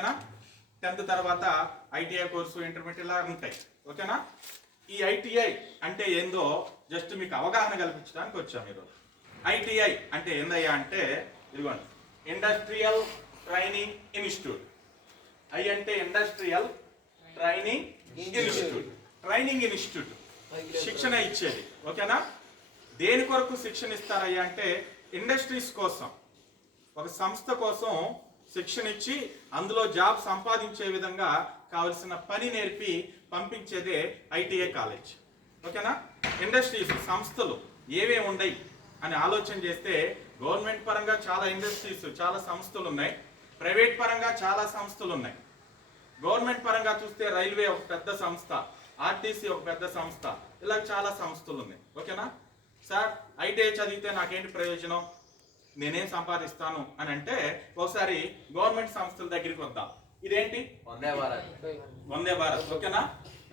10th తర్వాత ITI course intermediate ఇలా ఉంటాయి. ఓకేనా? ఈ ఐటీఐ అంటే ఏందో జస్ట్ మీకు అవగాహన కల్పించడానికి వచ్చాము ఈరోజు. ఐటీఐ అంటే ఏందయ్యా అంటే ఇదిగోండి, ఇండస్ట్రియల్ ట్రైనింగ్ ఇన్స్టిట్యూట్. ఐ అంటే industrial training institute. Training institute శిక్షణ ఇచ్చేది. ఓకేనా? దేని కొరకు శిక్షణ ఇస్తారయ్యా అంటే ఇండస్ట్రీస్ కోసం, ఒక సంస్థ కోసం శిక్షణ ఇచ్చి అందులో జాబ్ సంపాదించే విధంగా కావలసిన పని నేర్పి పంపించేదే ఐటీఐ కాలేజ్. ఓకేనా? ఇండస్ట్రీస్ సంస్థలు ఏవేమి ఉన్నాయి అని ఆలోచన చేస్తే గవర్నమెంట్ పరంగా చాలా ఇండస్ట్రీస్ చాలా సంస్థలు ఉన్నాయి, ప్రైవేట్ పరంగా చాలా సంస్థలు ఉన్నాయి. గవర్నమెంట్ పరంగా చూస్తే రైల్వే ఒక పెద్ద సంస్థ, ఆర్టీసీ ఒక పెద్ద సంస్థ, ఇలా చాలా సంస్థలు ఉన్నాయి. ఓకేనా సార్? ఐటీఐ చదివితే నాకేంటి ప్రయోజనం, నేనేం సంపాదిస్తాను అని అంటే ఒకసారి గవర్నమెంట్ సంస్థల దగ్గరికి వద్దాం. ఇదేంటి? వందే భారత్. ఓకేనా?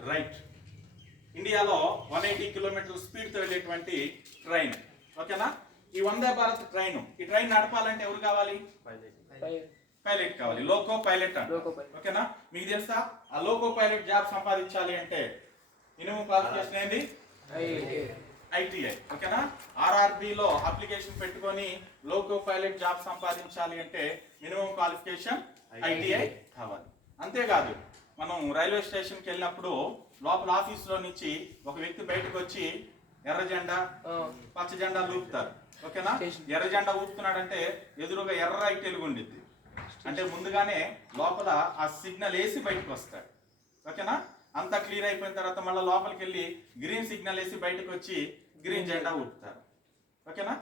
రైట్. ఇండియాలో 180 కిలోమీటర్ల స్పీడ్తో వెళ్ళేటువంటి ట్రైన్. ఓకేనా? ఈ వందే భారత్ ట్రైన్, ఈ ట్రైన్ నడపాలంటే ఎవరు కావాలి? పైలట్ కావాలి, లోకో పైలట్ అంట. ఓకేనా? మీకు తెలుసా ఆ లోకో పైలట్ జాబ్ సంపాదించాలి అంటే మినిమం క్వాలిఫికేషన్ ఏంది? ఐటీఐ. ఓకేనా? ఆర్ఆర్బిలో అప్లికేషన్ పెట్టుకొని లోకో పైలట్ జాబ్ సంపాదించాలి అంటే మినిమం క్వాలిఫికేషన్ ఐటీఐ కావాలి. అంతేకాదు, మనం రైల్వే స్టేషన్కి వెళ్ళినప్పుడు లోపల ఆఫీసులో నుంచి ఒక వ్యక్తి బయటకు వచ్చి ఎర్ర జెండా పచ్చ జెండా ఊపుతారు. ఓకేనా? ఎర్ర జెండా ఊపుతున్నాడంటే ఎదురుగా ఎర్ర లైట్ వెలుగుండిద్ది, అంటే ముందుగానే లోపల ఆ సిగ్నల్ వేసి బయటకు వస్తాడు. ఓకేనా? అంతా క్లియర్ అయిపోయిన తర్వాత మళ్ళీ లోపలికి వెళ్ళి గ్రీన్ సిగ్నల్ వేసి బయటకు వచ్చి గ్రీన్ జెండా ఊపుతారు. ఓకేనా?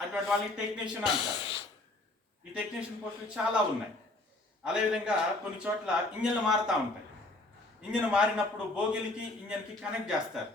అటువంటి వాళ్ళని టెక్నీషియన్ అంటారు. ఈ టెక్నీషియన్ పోస్టులు చాలా ఉన్నాయి. అదేవిధంగా కొన్ని చోట్ల ఇంజన్లు మారుతూ ఉంటాయి. ఇంజన్ మారినప్పుడు బోగిలికి ఇంజన్కి కనెక్ట్ చేస్తారు.